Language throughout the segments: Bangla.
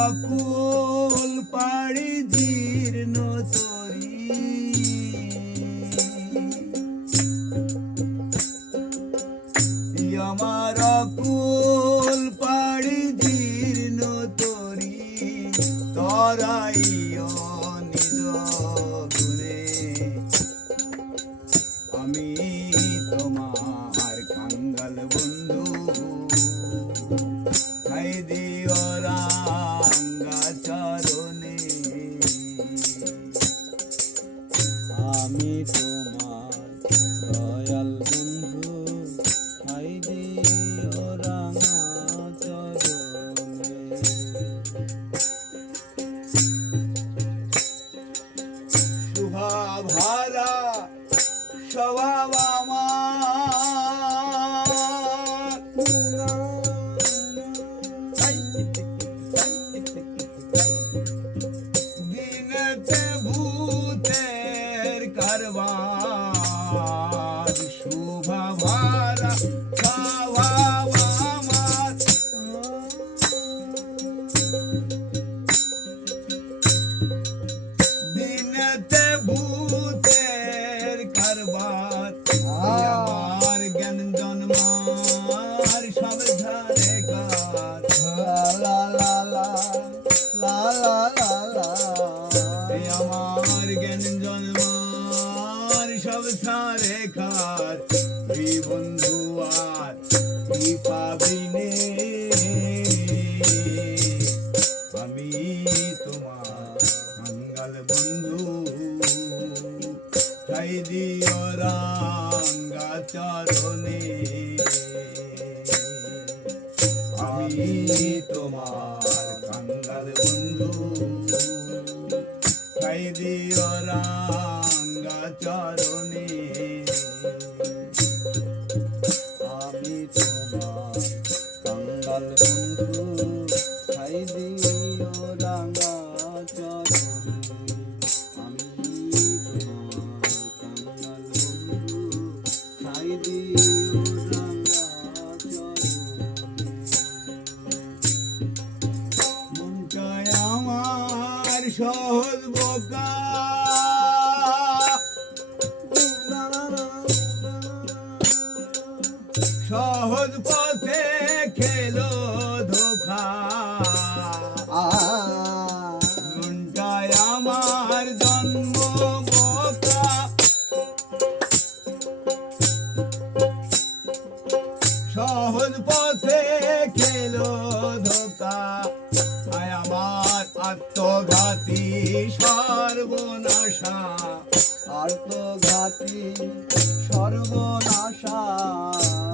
অকুল পাড়ি জীর্ণ তরি আমার অকুল পাড়ি জীর্ণ তরি তরাইয় নিজ গুণে আমি তোমার কাঙ্গাল বন্ধু খাই দিও রাঙ্গা চরণে আমি তোমার দয়াল বন্ধু খাই দিও রাঙা চরণে। শুভা ভারা স্বভাব আমার দিনেতে ভূতের কারবার শুভা ভারা স্বভাব আমার দিনেতে ভূতের কারবার আমার জ্ঞান জন্মার সব ধারে কার লা লা লা লা লা লা লা আমার জ্ঞান জন্মার সব ধারে কার এই বন্ধু আর কি পাবিনে আমি তোমার কাঙ্গাল বন্ধু চাই দিও রাঙ্গা চরণে আমি তোমার কাঙ্গাল বন্ধু চাই দিও রাঙ্গা চরণে আমি তোমার কাঙ্গাল বন্ধু খাই দিও রাঙা চরণে। আমি তোমার কাঙ্গাল বন্ধু খাই দিও রাঙা চরণে। মন চায় আমার সহজ বোকা সহজ পথে খেলো ধোখা মনটায় আমার জন্ম বোকা সহজ পথে খেলো ধোকা আয় আমার আত্মঘাতী সর্বনাশা আত্মঘাতী সর্বনাশা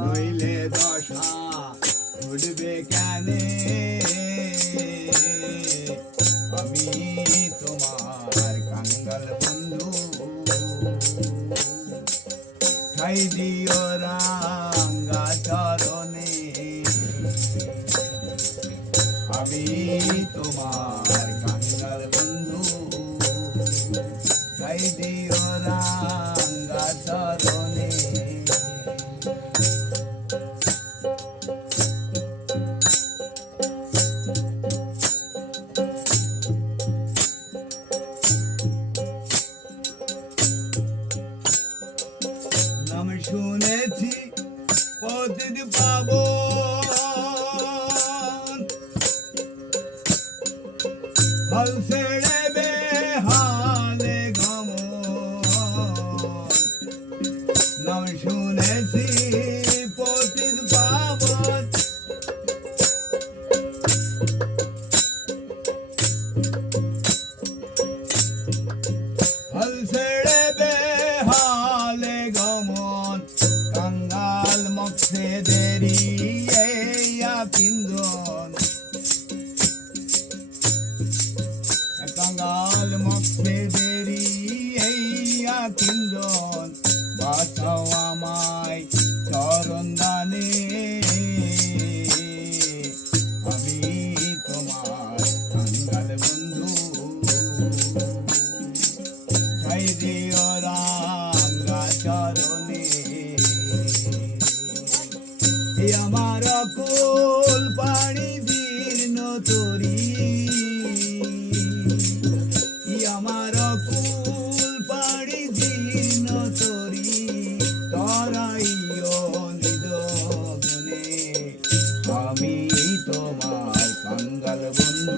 নইলে দশা উঠবে কেনে আমি তোমার কাঙ্গাল বন্ধু ঠাই দিও রাঙ্গা চরণে আমি তোমার কাঙ্গাল বন্ধু ঠাই দিও রাঙ্গা চরণে নাম শুনেছি পতিত পাবন হাল ছেড়ে বেহালে গমন নাম শুনেছি পতিত পাবন হাল ছেড়ে বেহালে গমন কাঙ্গাল মক্ষে দেরি পিন্দন কাঙ্গাল মক্ষে দেরি পিন্দন বাঁচাও আমায় চরণ দানে আমি তোমার কাঙ্গাল বন্ধু চাই দিও রাঙ্গা চরণে আমার বন্ধু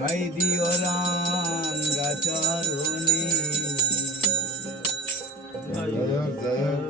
ঠাই দিও রাঙ্গা চরণে। জয় হোক, জয় হোক।